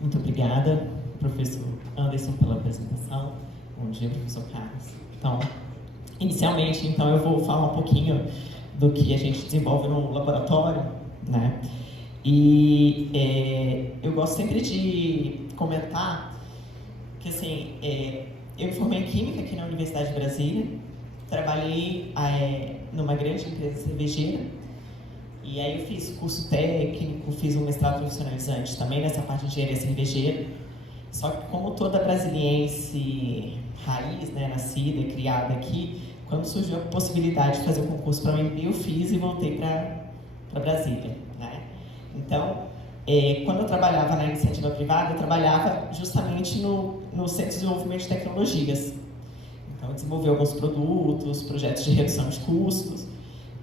Muito obrigada, professor Anderson, pela apresentação. Bom dia, professor Carlos. Então, inicialmente, eu vou falar um pouquinho do que a gente desenvolve no laboratório, né? E eu gosto sempre de comentar que, assim, eu me formei em Química aqui na Universidade de Brasília, trabalhei numa grande empresa cervejeira, e aí eu fiz curso técnico, fiz um mestrado profissionalizante também nessa parte de engenharia cervejeira. Só que como toda brasiliense raiz, né, nascida e criada aqui, quando surgiu a possibilidade de fazer o concurso para o MBA, eu fiz e voltei para Brasília, né? Então, quando eu trabalhava na iniciativa privada, eu trabalhava justamente no Centro de Desenvolvimento de Tecnologias. Então, eu desenvolvi alguns produtos, projetos de redução de custos.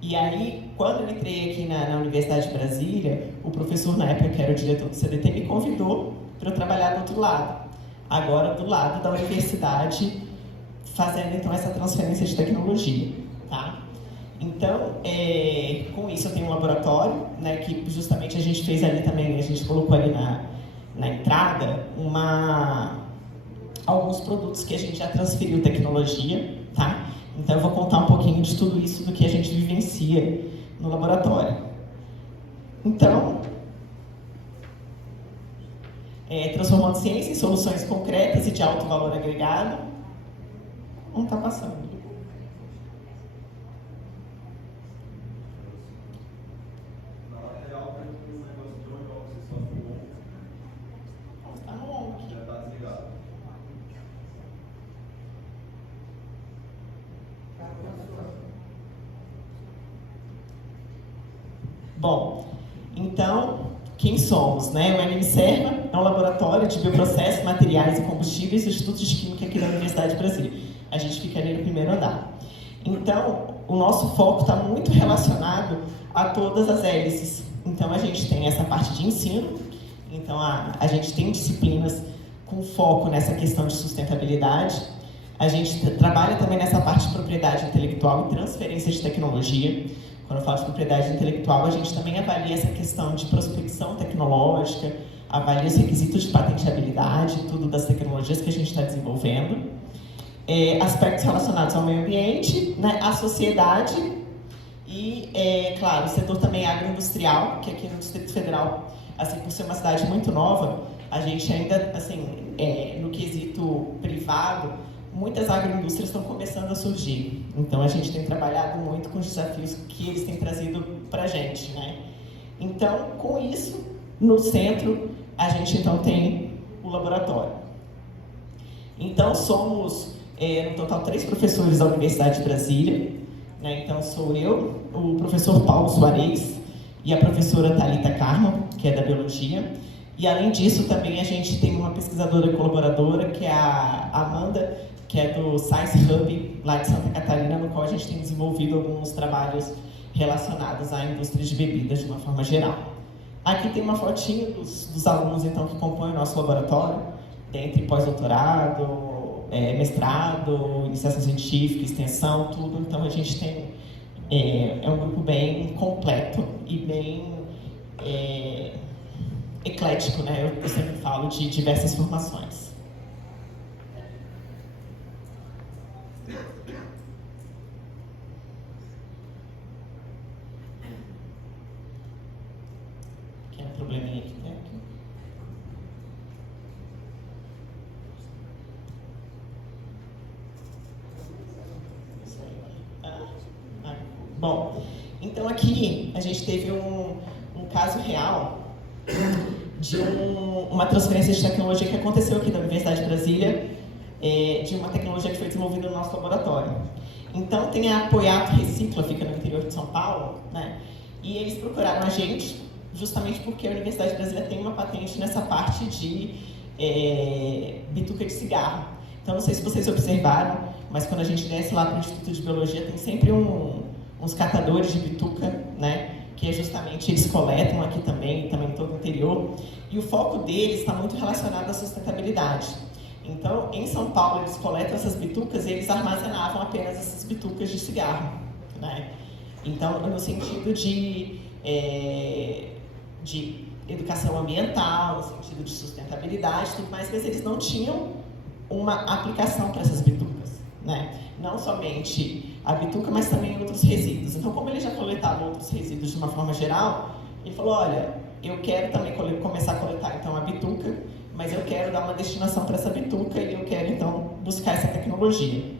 E aí, quando eu entrei aqui na Universidade de Brasília, o professor, na época, que era o diretor do CDT, me convidou para eu trabalhar do outro lado. Agora, do lado da universidade, fazendo, então, essa transferência de tecnologia, tá? Então, com isso, eu tenho um laboratório, né, que justamente a gente fez ali também, a gente colocou ali na entrada alguns produtos que a gente já transferiu tecnologia, tá? Então, eu vou contar um pouquinho de tudo isso, do que a gente vivencia no laboratório. Então, transformando ciência em soluções concretas e de alto valor agregado. Não está passando. Está no on aqui. Já está desligado. Bom, então, quem somos, né? O NMCERMA é um laboratório de bioprocessos, materiais e combustíveis do Instituto de Química aqui da Universidade de Brasília. A gente fica ali no primeiro andar. Então, o nosso foco está muito relacionado a todas as hélices. Então, a gente tem essa parte de ensino. Então, a gente tem disciplinas com foco nessa questão de sustentabilidade. A gente trabalha também nessa parte de propriedade intelectual e transferência de tecnologia. Quando eu falo de propriedade intelectual, a gente também avalia essa questão de prospecção tecnológica, avalia os requisitos de patenteabilidade, tudo das tecnologias que a gente está desenvolvendo. Aspectos relacionados ao meio ambiente, né, à sociedade e, claro, o setor também agroindustrial, que aqui no Distrito Federal, assim, por ser uma cidade muito nova, a gente ainda, assim, no quesito privado, muitas agroindústrias estão começando a surgir. Então, a gente tem trabalhado muito com os desafios que eles têm trazido para a gente, né? Então, com isso, no centro, a gente, então, tem o laboratório. Então, somos, no total, 3 professores da Universidade de Brasília, né? Então, sou eu, o professor Paulo Soares e a professora Thalita Carmo, que é da Biologia. E, além disso, também a gente tem uma pesquisadora colaboradora, que é a Amanda, que é do Science Hub, lá de Santa Catarina, no qual a gente tem desenvolvido alguns trabalhos relacionados à indústria de bebidas de uma forma geral. Aqui tem uma fotinha dos alunos, então, que compõem o nosso laboratório, dentre pós-doutorado, mestrado, iniciação científica, extensão, tudo. Então, a gente tem um grupo bem completo e bem eclético, né? Eu sempre falo de diversas formações. Probleminha aqui dentro. Bom, então aqui a gente teve um caso real de uma transferência de tecnologia que aconteceu aqui da Universidade de Brasília, de uma tecnologia que foi desenvolvida no nosso laboratório. Então tem a Apoiato Recicla, fica no interior de São Paulo, né? E eles procuraram a gente justamente porque a Universidade de Brasília tem uma patente nessa parte de bituca de cigarro. Então, não sei se vocês observaram, mas quando a gente desce lá para o Instituto de Biologia, tem sempre uns catadores de bituca, né? Que é justamente, eles coletam aqui também em todo o interior, e o foco deles está muito relacionado à sustentabilidade. Então, em São Paulo, eles coletam essas bitucas e eles armazenavam apenas essas bitucas de cigarro, né? Então, no sentido de educação ambiental, no sentido de sustentabilidade, tudo mais, mas eles não tinham uma aplicação para essas bitucas, né? Não somente a bituca, mas também outros resíduos. Então, como ele já coletava outros resíduos de uma forma geral, ele falou, olha, eu quero também começar a coletar então a bituca, mas eu quero dar uma destinação para essa bituca e eu quero então buscar essa tecnologia.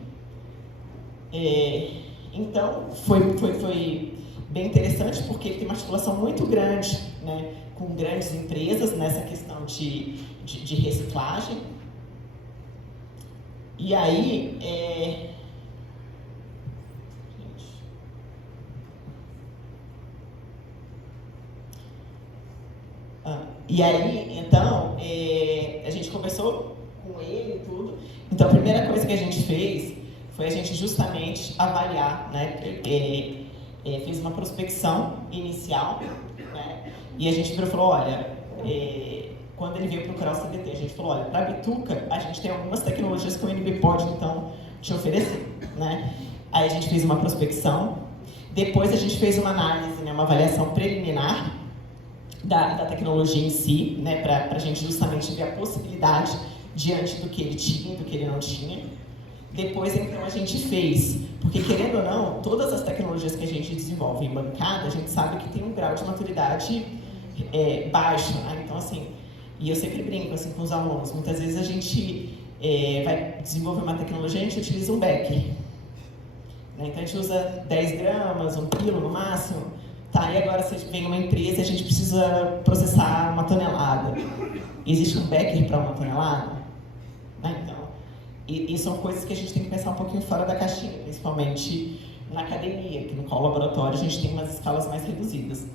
Então, foi bem interessante porque ele tem uma articulação muito grande, né, com grandes empresas nessa questão de reciclagem. E aí, então, a gente conversou com ele e tudo. Então, a primeira coisa que a gente fez foi a gente justamente avaliar, né? Fez uma prospecção inicial, né? E a gente falou, olha, quando ele veio procurar o CBT, a gente falou, olha, para a bituca, a gente tem algumas tecnologias que o NB pode, então, te oferecer, né? Aí a gente fez uma prospecção, depois a gente fez uma análise, né, uma avaliação preliminar da tecnologia em si, né, para a gente justamente ver a possibilidade diante do que ele tinha e do que ele não tinha. Depois, então, a gente fez, porque querendo ou não, todas as tecnologias que a gente desenvolve em bancada, a gente sabe que tem um grau de maturidade baixo, né? Então, assim, e eu sempre brinco assim, com os alunos, muitas vezes a gente vai desenvolver uma tecnologia, a gente utiliza um becker, né? Então a gente usa 10 gramas, 1 quilo no máximo, tá? E agora se vem uma empresa e a gente precisa processar 1 tonelada. Existe um becker para 1 tonelada? Né? Então, e são coisas que a gente tem que pensar um pouquinho fora da caixinha, principalmente na academia, que no laboratório a gente tem umas escalas mais reduzidas.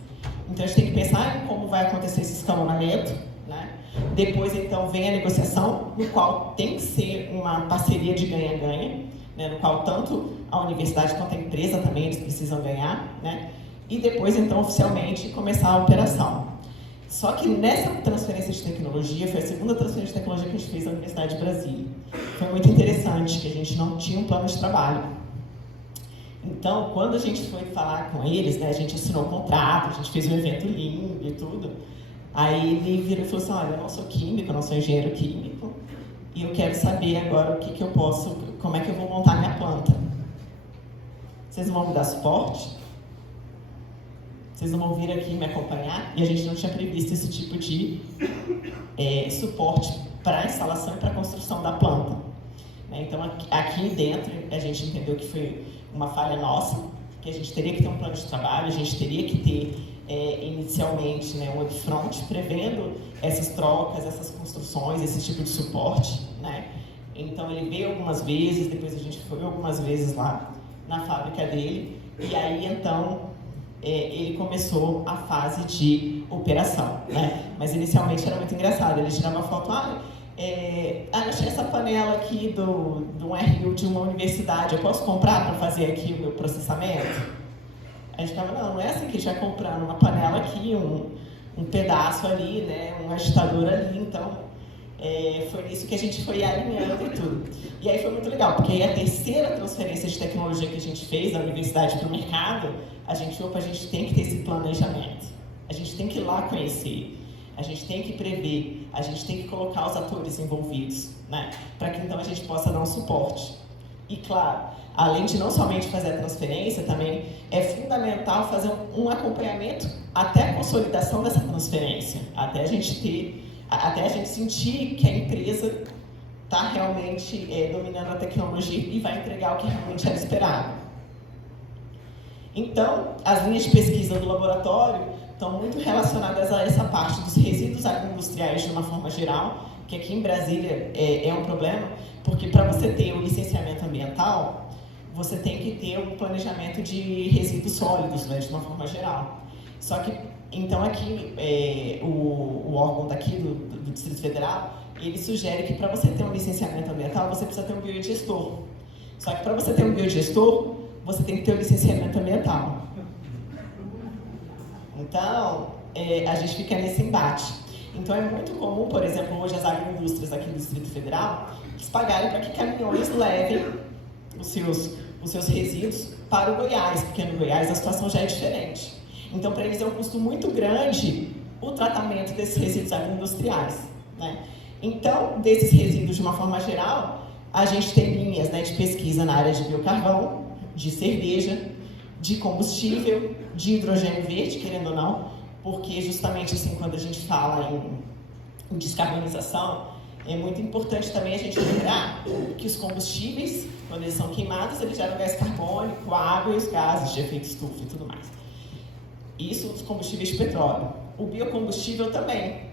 Então a gente tem que pensar em como vai acontecer esse escalonamento, né? Depois, então, vem a negociação, no qual tem que ser uma parceria de ganha-ganha, né? No qual tanto a universidade quanto a empresa também eles precisam ganhar, né? E depois, então, oficialmente, começar a operação. Só que nessa transferência de tecnologia, foi a segunda transferência de tecnologia que a gente fez na Universidade de Brasília. Foi muito interessante, que a gente não tinha um plano de trabalho. Então, quando a gente foi falar com eles, né, a gente assinou o contrato, a gente fez um evento lindo e tudo. Aí ele virou e falou assim, olha, eu não sou químico, eu não sou engenheiro químico, e eu quero saber agora o que eu posso, como é que eu vou montar minha planta. Vocês vão me dar suporte? Vocês não vão vir aqui me acompanhar? E a gente não tinha previsto esse tipo de suporte para a instalação e para a construção da planta. Então, aqui dentro, a gente entendeu que foi uma falha nossa, que a gente teria que ter um plano de trabalho, a gente teria que ter, inicialmente, né, um upfront, prevendo essas trocas, essas construções, esse tipo de suporte, né? Então, ele veio algumas vezes, depois a gente foi algumas vezes lá na fábrica dele, e aí, então, ele começou a fase de operação, né? Mas inicialmente era muito engraçado, ele tirava a foto, eu achei essa panela aqui de um RU de uma universidade, eu posso comprar para fazer aqui o meu processamento? A gente ficava, não é assim que a gente vai comprando uma panela aqui, um pedaço ali, né? Um agitador ali, então foi isso que a gente foi alinhando e tudo. E aí foi muito legal, porque aí a terceira transferência de tecnologia que a gente fez da universidade para o mercado, a gente tem que ter esse planejamento, a gente tem que ir lá conhecer, a gente tem que prever, a gente tem que colocar os atores envolvidos, né? Para que então a gente possa dar um suporte. E claro, além de não somente fazer a transferência, também é fundamental fazer um acompanhamento até a consolidação dessa transferência, até a gente sentir que a empresa está realmente dominando a tecnologia e vai entregar o que realmente era esperado. Então, as linhas de pesquisa do laboratório estão muito relacionadas a essa parte dos resíduos agroindustriais de uma forma geral, que aqui em Brasília é um problema, porque para você ter o licenciamento ambiental, você tem que ter um planejamento de resíduos sólidos, né, de uma forma geral. Só que, então aqui, o órgão daqui do Distrito Federal, ele sugere que para você ter um licenciamento ambiental, você precisa ter um biodigestor. Só que para você ter um biodigestor, você tem que ter o licenciamento ambiental. Então, a gente fica nesse embate. Então, é muito comum, por exemplo, hoje as agroindústrias aqui do Distrito Federal, eles pagarem para que caminhões levem os seus resíduos para o Goiás, porque no Goiás a situação já é diferente. Então, para eles é um custo muito grande o tratamento desses resíduos agroindustriais, né? Então, desses resíduos, de uma forma geral, a gente tem linhas, né, de pesquisa na área de biocarvão, de cerveja, de combustível, de hidrogênio verde, querendo ou não, porque justamente assim, quando a gente fala em descarbonização, é muito importante também a gente lembrar que os combustíveis, quando eles são queimados, eles geram gás carbônico, água e os gases de efeito estufa e tudo mais. Isso os combustíveis de petróleo. O biocombustível também.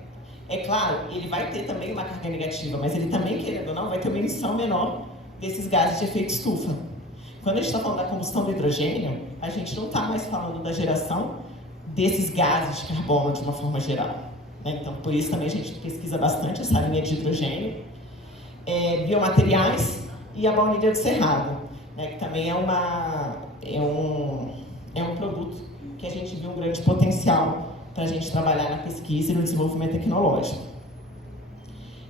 É claro, ele vai ter também uma carga negativa, mas ele também, querendo ou não, vai ter uma emissão menor desses gases de efeito estufa. Quando a gente está falando da combustão do hidrogênio, a gente não está mais falando da geração desses gases de carbono de uma forma geral, né? Então, por isso também a gente pesquisa bastante essa linha de hidrogênio, biomateriais e a baunilha do cerrado, né? Que também é um produto que a gente viu um grande potencial para a gente trabalhar na pesquisa e no desenvolvimento tecnológico.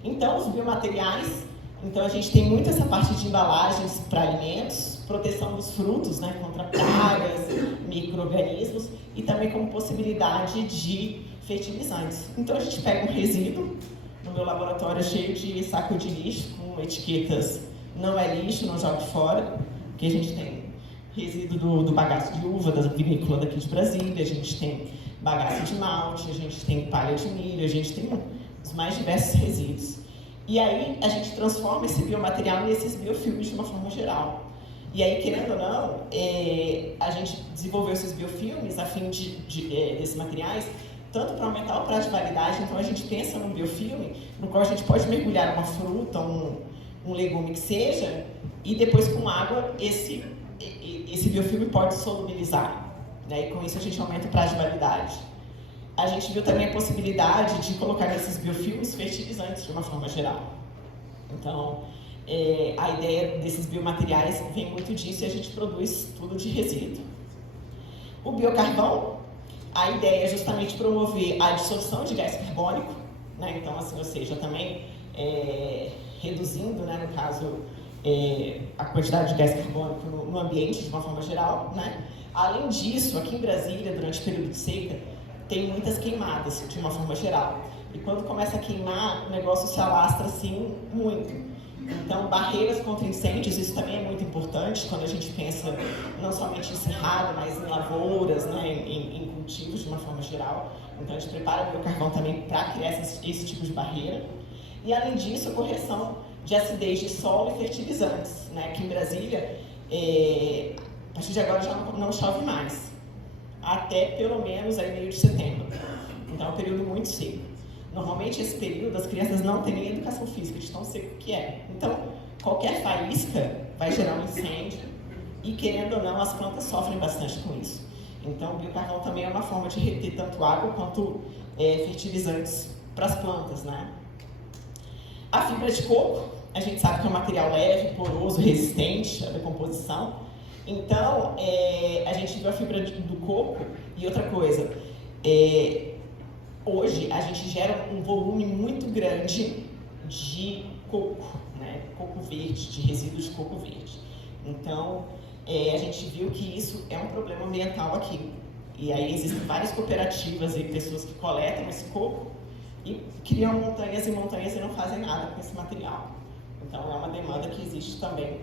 Então, os biomateriais, então a gente tem muito essa parte de embalagens para alimentos, proteção dos frutos, né, contra pragas, micro-organismos, e também como possibilidade de fertilizantes. Então a gente pega um resíduo, no meu laboratório cheio de saco de lixo, com etiquetas não é lixo, não jogue fora, porque a gente tem resíduo do bagaço de uva, da vinícola daqui de Brasília, a gente tem bagaço de malte, a gente tem palha de milho, a gente tem os mais diversos resíduos. E aí a gente transforma esse biomaterial nesses biofilmes de uma forma geral. E aí, querendo ou não, a gente desenvolveu esses biofilmes a fim desses materiais, tanto para aumentar o prazo de validade. Então a gente pensa num biofilme no qual a gente pode mergulhar uma fruta, um legume que seja, e depois com água esse biofilme pode solubilizar, né? E com isso a gente aumenta o prazo de validade. A gente viu também a possibilidade de colocar nesses biofilmes fertilizantes de uma forma geral. Então, a ideia desses biomateriais vem muito disso e a gente produz tudo de resíduo. O biocarvão, a ideia é justamente promover a dissolução de gás carbônico, né? Então, assim, ou seja, também reduzindo, né, no caso, a quantidade de gás carbônico no ambiente de uma forma geral, né? Além disso, aqui em Brasília, durante o período de seca, tem muitas queimadas, de uma forma geral. E quando começa a queimar, o negócio se alastra, assim, muito. Então, barreiras contra incêndios, isso também é muito importante quando a gente pensa não somente em cerrado, mas em lavouras, né, em cultivos de uma forma geral. Então, a gente prepara o biocarvão também para criar esse tipo de barreira. E, além disso, a correção de acidez de solo e fertilizantes, né? Aqui em Brasília, a partir de agora já não chove mais, até pelo menos aí meio de setembro. Então, é um período muito seco. Normalmente, esse período, as crianças não têm nem educação física, de tão seco que é. Então, qualquer faísca vai gerar um incêndio e, querendo ou não, as plantas sofrem bastante com isso. Então, o biocarvão também é uma forma de reter tanto água quanto fertilizantes para as plantas, né? A fibra de coco, a gente sabe que é um material leve, poroso, resistente à decomposição. Então, a gente viu a fibra do coco e outra coisa, hoje a gente gera um volume muito grande de coco, né? Coco verde, de resíduos de coco verde. Então, a gente viu que isso é um problema ambiental aqui. E aí existem várias cooperativas e pessoas que coletam esse coco e criam montanhas e montanhas e não fazem nada com esse material. Então, é uma demanda que existe também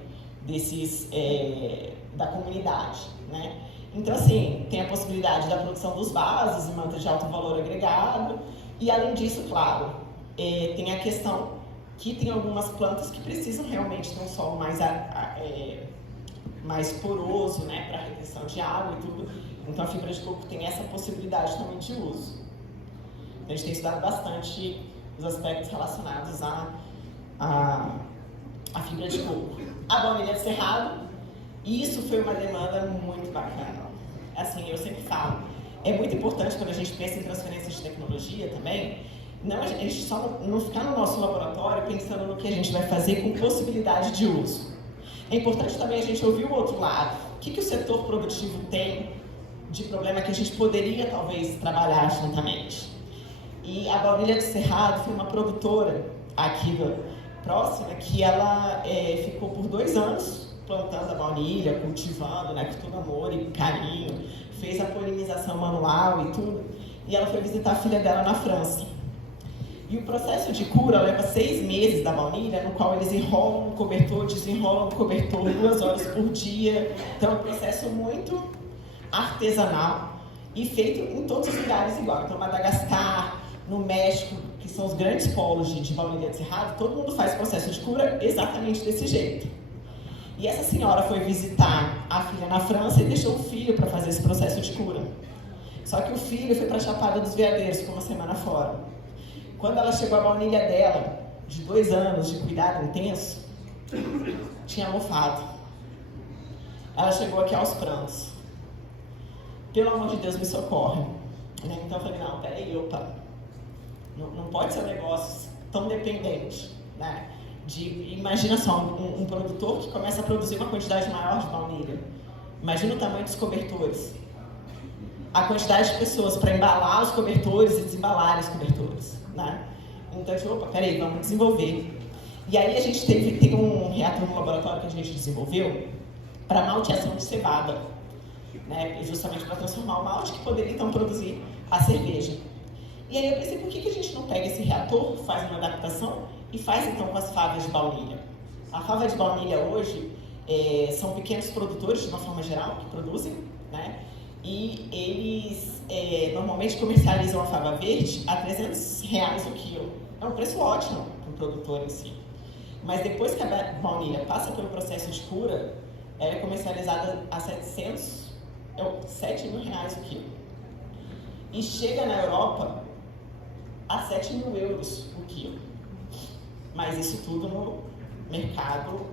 da comunidade, né? Então, assim, tem a possibilidade da produção dos vasos e mantas de alto valor agregado. E, além disso, claro, tem a questão que tem algumas plantas que precisam realmente ter um solo mais poroso, né, para retenção de água e tudo. Então, a fibra de coco tem essa possibilidade também de uso. Então, a gente tem estudado bastante os aspectos relacionados à fibra de coco. A baunilha de cerrado, isso foi uma demanda muito bacana. Assim, eu sempre falo, é muito importante quando a gente pensa em transferência de tecnologia também, a gente só não ficar no nosso laboratório pensando no que a gente vai fazer com possibilidade de uso. É importante também a gente ouvir o outro lado. O que o setor produtivo tem de problema que a gente poderia, talvez, trabalhar juntamente? E a Baunilha do Cerrado foi uma produtora aqui próxima que ela ficou por 2 anos plantando a baunilha, cultivando, né, com todo amor e carinho, fez a polinização manual e tudo. e ela foi visitar a filha dela na França. E o processo de cura leva 6 meses da baunilha, no qual eles enrolam no cobertor, desenrolam no cobertor 2 horas por dia. Então é um processo muito artesanal e feito em todos os lugares igual. Então, Madagascar, no México, que são os grandes polos de baunilha de cerrado, todo mundo faz processo de cura exatamente desse jeito. E essa senhora foi visitar a filha na França e deixou o filho para fazer esse processo de cura. Só que o filho foi para a Chapada dos Veadeiros, ficou uma semana fora. Quando ela chegou, a baunilha dela, de 2 anos de cuidado intenso, tinha mofado. Ela chegou aqui aos prantos. Pelo amor de Deus, me socorre. Então eu falei, não, peraí, opa. Não pode ser um negócio tão dependente, né? Imagina só, um produtor que começa a produzir uma quantidade maior de baunilha. Imagina o tamanho dos cobertores. A quantidade de pessoas para embalar os cobertores e desembalar os cobertores, né? Então eu falei, opa, peraí, vamos desenvolver. E aí a gente tem um reator no laboratório que a gente desenvolveu para malteação de cevada, né? Justamente para transformar o malte que poderia então produzir a cerveja. E aí eu pensei, por que a gente não pega esse reator, faz uma adaptação e faz então com as favas de baunilha? A fava de baunilha hoje são pequenos produtores, de uma forma geral, que produzem, né? E eles normalmente comercializam a fava verde a R$300 o quilo. É um preço ótimo para o produtor em si. Mas depois que a baunilha passa pelo processo de cura, ela é comercializada a R$7.000 o quilo. E chega na Europa a 7.000 euros o quilo. Mas isso tudo no mercado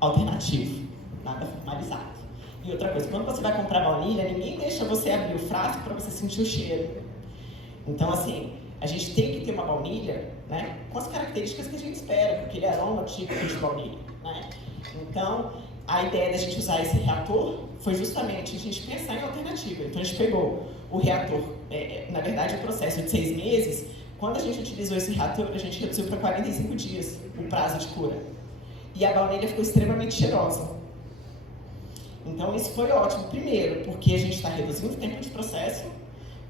alternativo, nada formalizado. E outra coisa, quando você vai comprar baunilha, ninguém deixa você abrir o frasco para você sentir o cheiro. Então, assim, a gente tem que ter uma baunilha, né, com as características que a gente espera, aquele aroma típico de baunilha, né? Então, a ideia da gente usar esse reator foi justamente a gente pensar em alternativa. Então, a gente pegou o reator, na verdade, o processo de 6 meses. Quando a gente utilizou esse reator, a gente reduziu para 45 dias o prazo de cura. E a baunilha ficou extremamente cheirosa. Então, isso foi ótimo. Primeiro, porque a gente está reduzindo o tempo de processo,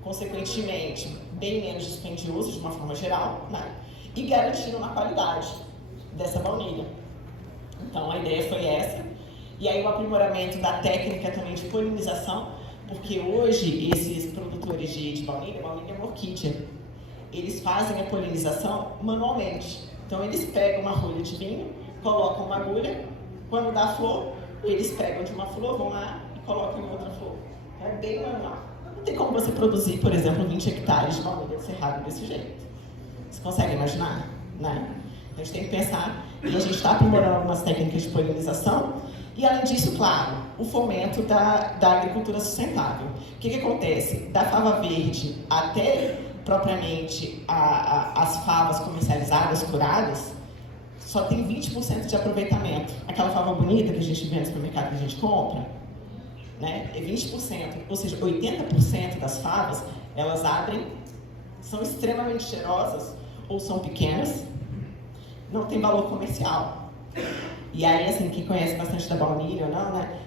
consequentemente, bem menos dispendioso, de uma forma geral, né? E garantindo uma qualidade dessa baunilha. Então, a ideia foi essa. E aí, o aprimoramento da técnica também de polinização, porque hoje, esses produtores de baunilha é orquídea, eles fazem a polinização manualmente. Então, eles pegam uma rolha de vinho, colocam uma agulha, quando dá flor, eles pegam de uma flor, vão lá e colocam em outra flor. É bem manual. Não tem como você produzir, por exemplo, 20 hectares de baunilha de cerrado desse jeito. Você consegue imaginar? Né? A gente tem que pensar, e a gente está aprimorando algumas técnicas de polinização, e além disso, claro, o fomento da agricultura sustentável. O que acontece? Da fava verde até propriamente as favas comercializadas, curadas, só tem 20% de aproveitamento. Aquela fava bonita que a gente vê no supermercado que a gente compra, né? É 20%, ou seja, 80% das favas, elas abrem, são extremamente cheirosas, ou são pequenas, não tem valor comercial. E aí, assim, quem conhece bastante da baunilha ou não, né?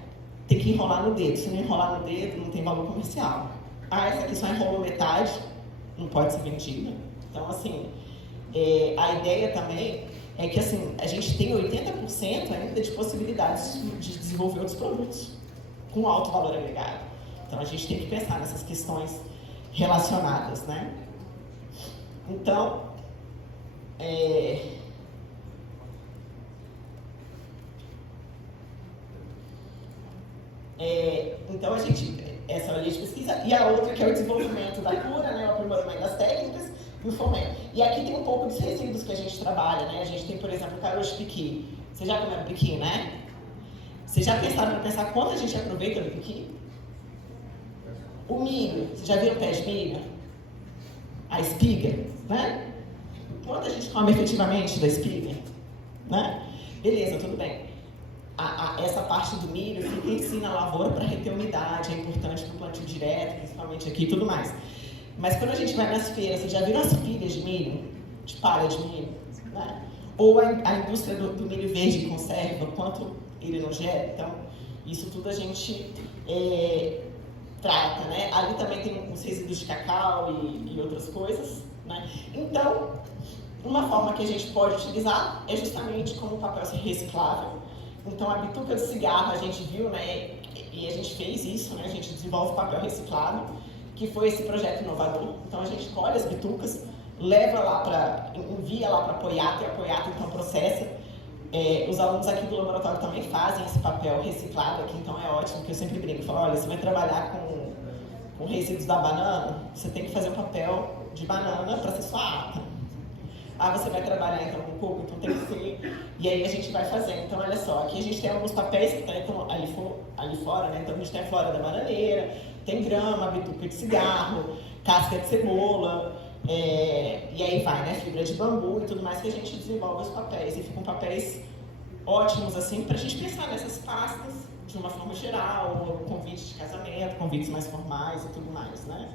Tem que enrolar no dedo. Se não enrolar no dedo, não tem valor comercial. Ah, essa aqui só enrolou metade, não pode ser vendida. Então, assim, a ideia também é que, assim, a gente tem 80% ainda de possibilidades de desenvolver outros produtos com alto valor agregado. Então, a gente tem que pensar nessas questões relacionadas, né? Então, então, essa é a linha de pesquisa, e a outra que é o desenvolvimento da cura, né, o aprimoramento das técnicas e o fomento. E aqui tem um pouco dos resíduos que a gente trabalha, né? A gente tem, por exemplo, o caroço de piqui. Vocês já comeram piqui, né? Vocês já pensaram em pensar quanto a gente aproveita do piqui? O milho, vocês já viram o pé de milho? A espiga, né? Quanto a gente come efetivamente da espiga? Né? Beleza, tudo bem. Essa parte do milho fica em si na lavoura para reter umidade, é importante para o plantio direto, principalmente aqui e tudo mais. Mas quando a gente vai nas feiras, vocês já viram as pilhas de milho? De palha de milho? Né? Ou a indústria do milho verde em conserva, quanto ele não gera? Então, isso tudo a gente trata, né? Ali também tem os resíduos de cacau e outras coisas, né? Então, uma forma que a gente pode utilizar é justamente como papel reciclável. Então, a bituca de cigarro a gente viu, né? E a gente fez isso, né? A gente desenvolve papel reciclável, que foi esse projeto inovador. Então, a gente colhe as bitucas, envia lá para a Poiato, e a Poiato então processa. Os alunos aqui do laboratório também fazem esse papel reciclado aqui, então é ótimo, porque eu sempre brinco, falo, olha, você vai trabalhar com resíduos da banana, você tem que fazer um papel de banana para ser sua ata. Você vai trabalhar então com coco, então tem que ser, e aí a gente vai fazendo. Então olha só, aqui a gente tem alguns papéis que estão ali fora, né? Então a gente tem a flora da bananeira, tem grama, bituca de cigarro, casca de cebola, e aí vai, né? Fibra de bambu e tudo mais, que a gente desenvolve os papéis. E ficam papéis ótimos, assim, para a gente pensar nessas pastas de uma forma geral, ou convites de casamento, convites mais formais e tudo mais, né?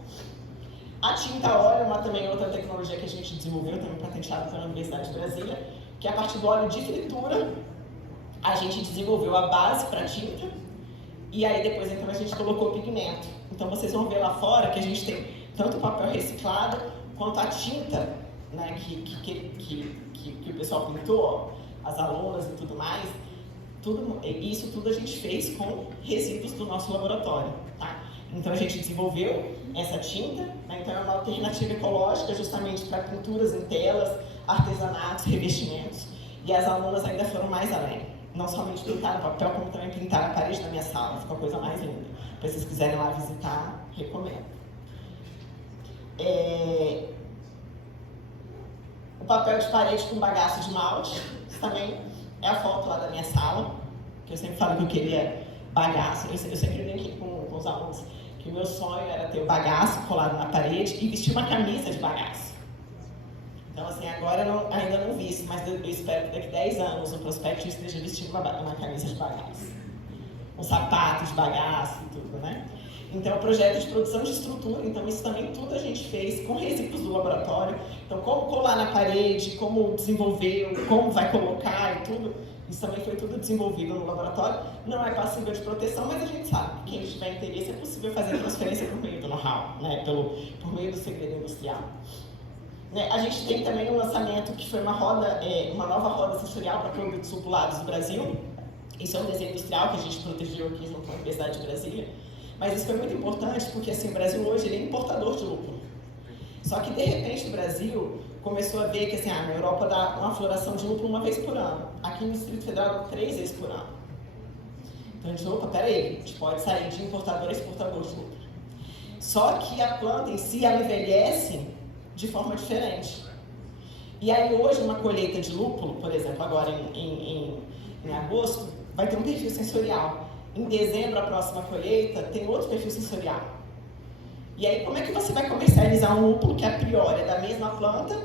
A tinta óleo é também outra tecnologia que a gente desenvolveu, também patenteada pela Universidade de Brasília, que a partir do óleo de fritura, a gente desenvolveu a base para tinta, e aí depois então a gente colocou o pigmento. Então vocês vão ver lá fora que a gente tem tanto o papel reciclado, quanto a tinta, né, que o pessoal pintou, as alunas e tudo mais, isso tudo a gente fez com resíduos do nosso laboratório, tá? Então a gente desenvolveu essa tinta, né, então é uma alternativa ecológica justamente para pinturas em telas, artesanatos, revestimentos, e as alunas ainda foram mais além. Não somente pintaram papel, como também pintaram a parede da minha sala, ficou a coisa mais linda. Se vocês quiserem lá visitar, recomendo. O papel de parede com bagaço de malte, isso também é a foto lá da minha sala, que eu sempre falo que eu queria bagaço. Eu sempre brinquei com os alunos que o meu sonho era ter o bagaço colado na parede e vestir uma camisa de bagaço. Então, assim, agora ainda não vi isso, mas eu espero que daqui a 10 anos o prospecto esteja vestindo uma camisa de bagaço. Um sapato de bagaço e tudo, né? Então, o projeto de produção de estrutura, então isso também tudo a gente fez com resíduos do laboratório. Então, como colar na parede, como desenvolver, como vai colocar e tudo, isso também foi tudo desenvolvido no laboratório. Não é passível de proteção, mas a gente sabe que quem tiver interesse é possível fazer transferência por meio do know-how, né? Por meio do segredo industrial. Né? A gente tem também um lançamento que foi uma nova roda sensorial para produtos lupulados do Brasil. Isso é um desenho industrial que a gente protegeu aqui junto com a Universidade de Brasília. Mas isso foi muito importante porque assim, o Brasil hoje ele é importador de lúpulo. Só que de repente o Brasil começou a ver que assim, na Europa dá uma floração de lúpulo uma vez por ano. Aqui no Distrito Federal 3 vezes por ano. Então a gente falou, opa, peraí, a gente pode sair de importador a exportador de lúpulo. Só que a planta em si, ela envelhece de forma diferente. E aí hoje uma colheita de lúpulo, por exemplo, agora em agosto, vai ter um perfil sensorial. Em dezembro, a próxima colheita, tem outro perfil sensorial. E aí, como é que você vai comercializar um lúpulo que, a priori, é da mesma planta,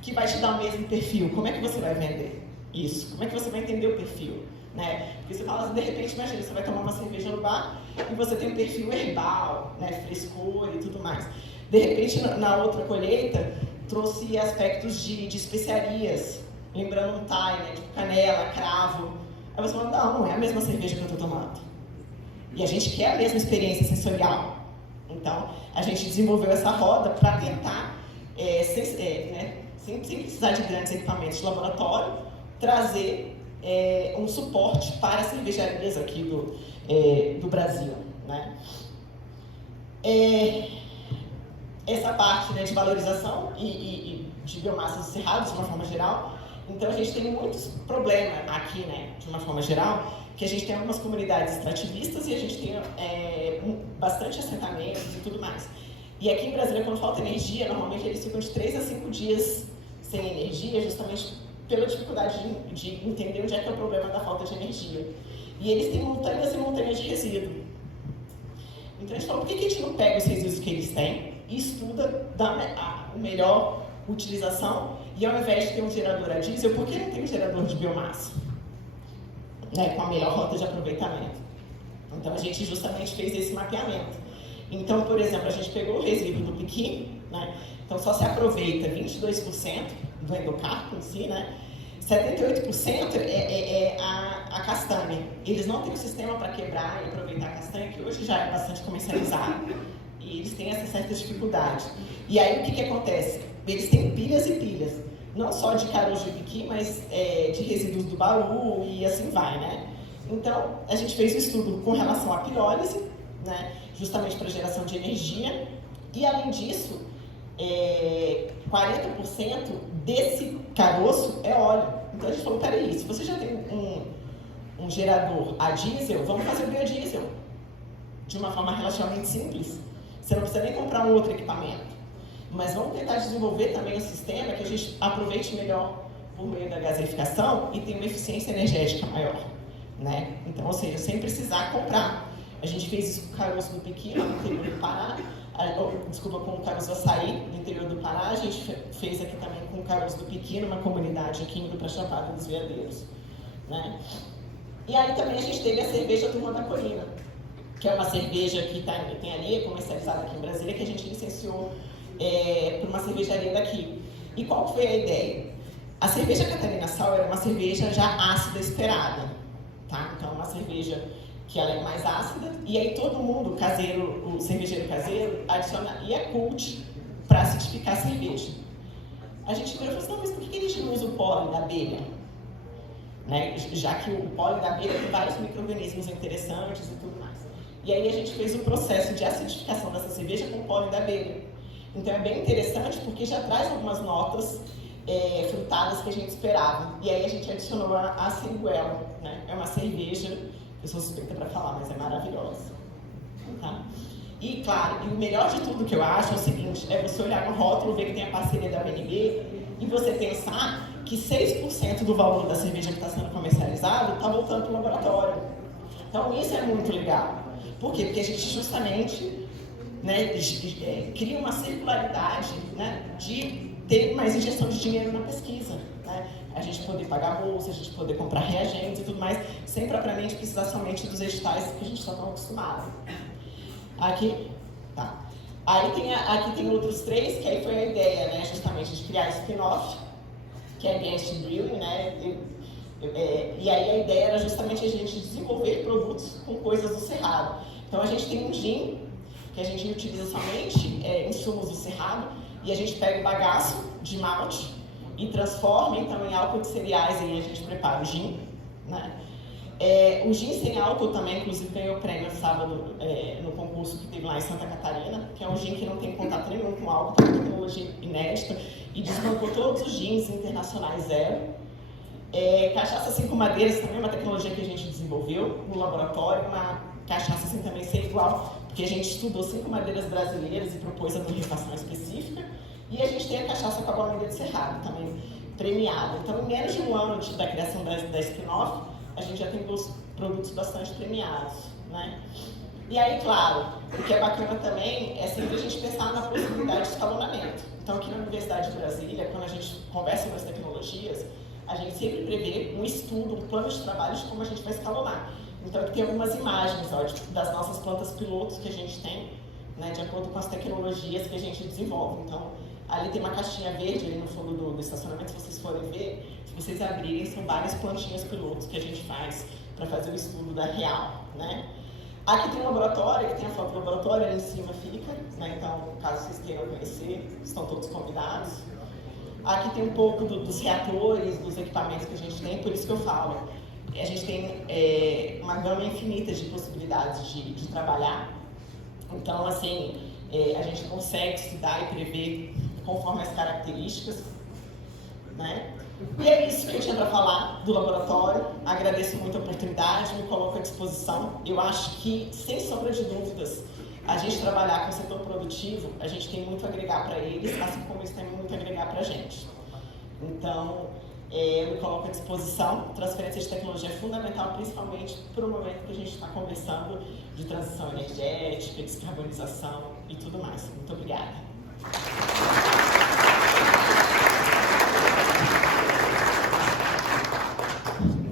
que vai te dar o mesmo perfil? Como é que você vai vender isso? Como é que você vai entender o perfil? Né? Porque você fala assim, de repente, imagina, você vai tomar uma cerveja no bar e você tem um perfil herbal, né, frescor e tudo mais. De repente, na outra colheita, trouxe aspectos de especiarias, lembrando um thai, né, tipo canela, cravo. Aí você fala, não é a mesma cerveja que eu estou tomando. E a gente quer a mesma experiência sensorial. Então, a gente desenvolveu essa roda para tentar, sem precisar de grandes equipamentos de laboratório, trazer um suporte para as cervejarias aqui do Brasil. Né? Essa parte, né, de valorização e de biomassas do cerrado, de uma forma geral. Então, a gente tem muitos problemas aqui, né, de uma forma geral, que a gente tem algumas comunidades extrativistas e a gente tem bastante assentamentos e tudo mais. E aqui em Brasília, quando falta energia, normalmente eles ficam de 3 a 5 dias sem energia, justamente pela dificuldade de entender onde é que é o problema da falta de energia. E eles têm montanhas e montanhas de resíduo. Então, a gente falou, por que a gente não pega os resíduos que eles têm e estuda a melhor utilização, e ao invés de ter um gerador a diesel, por que não tem um gerador de biomassa? Né, com a melhor rota de aproveitamento. Então, a gente justamente fez esse mapeamento. Então, por exemplo, a gente pegou o resíduo do piqui, né? Então só se aproveita 22% do endocarpo em si, né? 78% é a castanha. Eles não têm um sistema para quebrar e aproveitar a castanha, que hoje já é bastante comercializado, e eles têm essa certa dificuldade. E aí o que acontece? Eles têm pilhas e pilhas, não só de caroço de piqui, mas de resíduos do baú e assim vai, né? Então, a gente fez um estudo com relação à pirólise, né? Justamente para geração de energia, e além disso, 40% desse caroço é óleo. Então a gente falou, peraí, se você já tem um gerador a diesel, vamos fazer o biodiesel de uma forma relativamente simples. Você não precisa nem comprar um outro equipamento. Mas vamos tentar desenvolver também um sistema que a gente aproveite melhor por meio da gaseificação e tenha uma eficiência energética maior, né? Então, ou seja, sem precisar comprar. A gente fez isso com o caroço do piqui, lá no interior do Pará. Com o caroço do açaí, no interior do Pará. A gente fez aqui também com o caroço do piqui, numa comunidade aqui indo para a Chapada dos Veadeiros, né? E aí também a gente teve a cerveja Turma da Colina, que é uma cerveja que tem ali, é comercializada aqui em Brasília, que a gente licenciou para uma cervejaria daqui. E qual foi a ideia? A cerveja Catarina Sal era uma cerveja já ácida esperada, tá? Então, uma cerveja que ela é mais ácida, e aí todo mundo, caseiro, o cervejeiro caseiro, adiciona Yakult para acidificar a cerveja. A gente virou e falou assim, não, mas por que a gente não usa o pólen da abelha? Né? Já que o pólen da abelha tem vários micro-organismos interessantes e tudo mais. E aí a gente fez um processo de acidificação dessa cerveja com o pólen da abelha. Então é bem interessante porque já traz algumas notas frutadas que a gente esperava. E aí a gente adicionou a Siriguela, né? É uma cerveja, eu sou suspeita para falar, mas é maravilhosa. Tá? E claro, e o melhor de tudo que eu acho é o seguinte, é você olhar no rótulo, ver que tem a parceria da BNB e você pensar que 6% do valor da cerveja que está sendo comercializado está voltando para o laboratório. Então isso é muito legal. Por quê? Porque a gente justamente, né, cria uma circularidade, né, de ter mais injeção de dinheiro na pesquisa. Né? A gente poder pagar bolsa, a gente poder comprar reagentes e tudo mais, sem propriamente precisar somente dos editais que a gente está tão acostumado. Aqui, tá. Aí aqui tem outros três, que aí foi a ideia, né, justamente de criar spin-off, que é Against Brewing, né? E aí a ideia era justamente a gente desenvolver produtos com coisas do Cerrado. Então a gente tem um gin, que a gente utiliza somente insumos do Cerrado, e a gente pega o bagaço de malte e transforma então em álcool de cereais, e a gente prepara o gin, né? O gin sem álcool também, inclusive, ganhou prêmio sábado no concurso que teve lá em Santa Catarina, que é um gin que não tem contato nenhum com álcool, é uma tecnologia inédita, e desbancou todos os gins internacionais zero. Cachaça 5 madeiras também é uma tecnologia que a gente desenvolveu no laboratório, uma cachaça sem também ser igual, porque a gente estudou 5 madeiras brasileiras e propôs a torrefação específica, e a gente tem a cachaça com a baunilha de Cerrado, também premiada. Então, em menos de um ano da criação da spin-off, a gente já tem produtos bastante premiados, né? E aí, claro, o que é bacana também é sempre a gente pensar na possibilidade de escalonamento. Então, aqui na Universidade de Brasília, quando a gente conversa sobre as tecnologias, a gente sempre prevê um estudo, um plano de trabalho de como a gente vai escalonar. Então, aqui tem algumas imagens, ó, das nossas plantas pilotos que a gente tem, né, de acordo com as tecnologias que a gente desenvolve. Então, ali tem uma caixinha verde ali no fundo do estacionamento, se vocês forem ver, se vocês abrirem, são várias plantinhas pilotos que a gente faz para fazer o estudo da real, né? Aqui tem um laboratório, aqui tem a foto do laboratório, ali em cima fica, né? Então, caso vocês queiram conhecer, estão todos convidados. Aqui tem um pouco dos reatores, dos equipamentos que a gente tem, por isso que eu falo. A gente tem uma gama infinita de possibilidades de trabalhar. Então, assim, a gente consegue estudar e prever conforme as características, né? E é isso que eu tinha para falar do laboratório. Agradeço muito a oportunidade, me coloco à disposição. Eu acho que, sem sombra de dúvidas, a gente trabalhar com o setor produtivo, a gente tem muito a agregar para eles, assim como eles têm muito a agregar para a gente. Então, eu me coloco à disposição. Transferência de tecnologia é fundamental, principalmente para o momento que a gente está conversando de transição energética, descarbonização e tudo mais. Muito obrigada.